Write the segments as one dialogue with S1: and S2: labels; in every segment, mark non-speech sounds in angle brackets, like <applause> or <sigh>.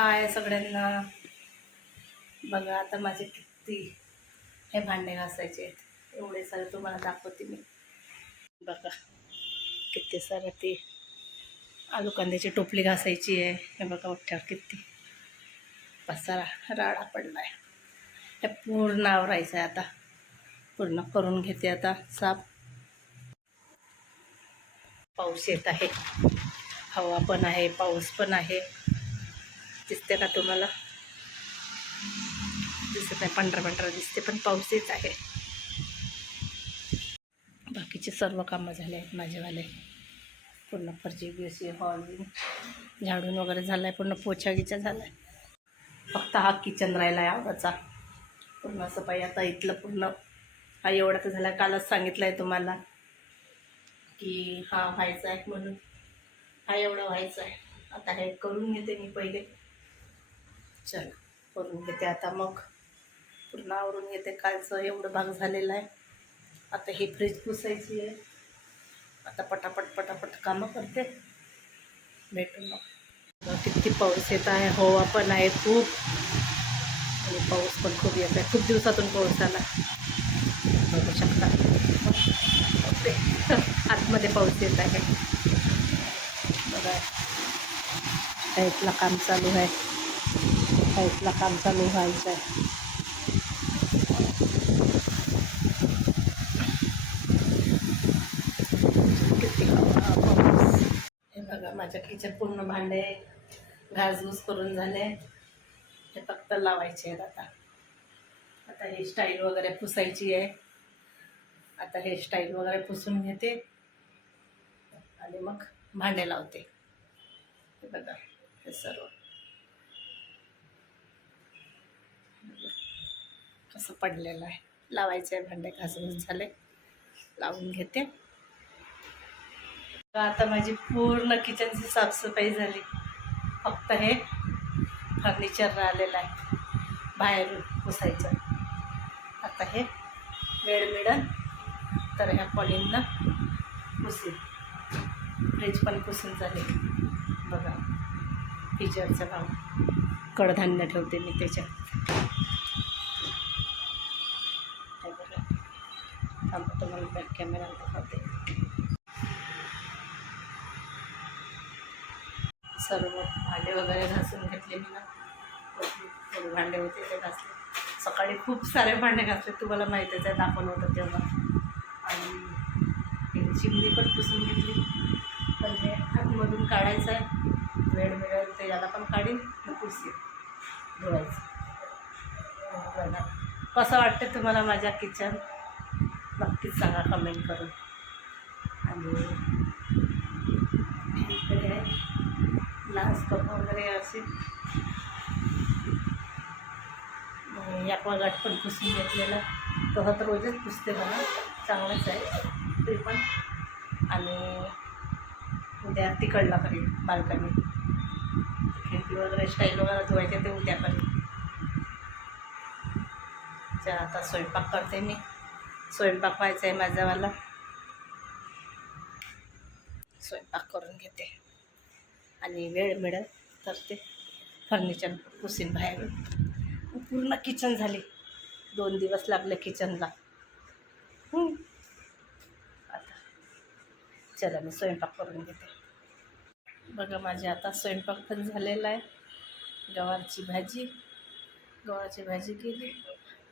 S1: हाय सगळ्यांना. बघा आता माझे किती हे भांडे घासायचे आहेत. एवढे सारे तुम्हाला दाखवते मी. बघा किती सारं ते आलू कांद्याची टोपली घासायची आहे. हे बघा मोठ्यावर किती पसारा राडा पडला आहे हे पूर्ण आवरायचं आहे आता. पूर्ण करून घेते आता साफ. पाऊस येत आहे. हवा पण आहे पाऊस पण आहे. दिसते का तुम्हाला? दिसत आहे पांढरा पांढरा दिसते पण पाऊस येत आहे. बाकीचे सर्व कामं झाले आहेत माझेवाले. पूर्ण फरची सी हॉल झाडून वगैरे झाला आहे पूर्ण पोछा गिचा झाला आहे फक्त हा किचन राहिला आहे आवडाचा पूर्ण सफाई आता इथलं पूर्ण हा एवढा तर झाला कालच सांगितलं आहे तुम्हाला की हा व्हायचा आहे म्हणून. हा एवढा व्हायचा आहे. आता हे करून घेते मी पहिले. चला करून घेते आता मग. पूर्ण आवरून घेते कालचं एवढं भाग झालेला आहे. आता ही फ्रीज पुसायची आहे. आता पटापट पटापट कामं करते. भेटून मग. किती पाऊस येत आहे हवा पण आहे खूप. आणि पाऊस पण खूप येत आहे. खूप दिवसातून पाऊस आला बघू शकता. ओके. <laughs> आतमध्ये पाऊस येत आहे. बघा. टाईपला काम चालू आहे. टाईपला काम चालू व्हायचं आहे हे बघा माझ्या किचन पूर्ण भांडे घासघूस करून झाले. हे फक्त लावायचे आहेत आता. आता हे स्टाईल वगैरे पुसायची आहे. आता हेअरस्टाईल स्टाईल वगैरे पुसून घेते. आणि मग भांडे लावते. हे बघा हे सर्व. असं पडलेलं आहे. लावायचं आहे भांडे घासून झाले. लावून घेते. आता माझी पूर्ण किचनची साफसफाई झाली. फक्त हे फर्निचर राहिलेलं आहे. बाहेरून पुसायचं. आता हे वेळ मिळेल तर ह्या कॉलिंगला पुसेल. फ्रीज पण पुसून झाले. बघा फ्रीजरचा भाव. कडधान्य ठेवते मी त्याच्यात हे बघा थांबा तुम्हाला बॅक कॅमेरा दाखवते सर्व भांडे वगैरे घासून घेतले मी ना. थोडे भांडे होते ते घासले. सकाळी खूप सारे भांडे घासले तुम्हाला माहितीच आहे दाखवलं होतं तेव्हा. आणि चिमणी पण पुसून घेतली. पण हे आतमधून काढायचं आहे. वेळ मिळेल ते याला पण काढीन मग पुसेल धुवायचं. कसं वाटतं तुम्हाला माझ्या किचन? नक्कीच सांगा कमेंट करून. आणि इकडे ग्लास कप वगैरे असे ॲक्वागार्ड पण पुसून घेतलेला. तो तर रोजच पुसते मला चांगलंच आहे. ते पण. आणि उद्या तिकडला करेन बाल्कनी. खिडकी वगैरे स्टाईल वगैरे धुवायचे ते उद्या करेन. चला आता स्वयंपाक करते मी. स्वयंपाक व्हायचा आहे माझावाला स्वयंपाक करून घेते. आणि वेळ मिळेल तर ते फर्निचर पुसीन बाहेर. पूर्ण किचन झाली. दोन दिवस लागले किचनला आता चला मी स्वयंपाक करून घेते. बघा माझे आता स्वयंपाक पण झालेला आहे. गवारची भाजी. गव्हाची भाजी केली.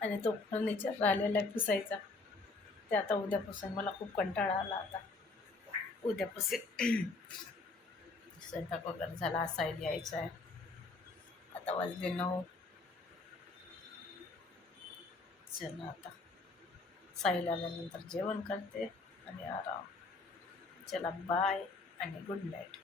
S1: आणि तो फर्निचर राहिलेला आहे पुसायचा. ते आता उद्यापासून मला खूप कंटाळा आला आता. उद्यापासून स्वयंपाक वगैरे झाला असायला यायचं आहे आता वाजले नऊ. चला आता. साईल आल्यानंतर जेवण करते आणि आराम. चला बाय आणि गुड नाईट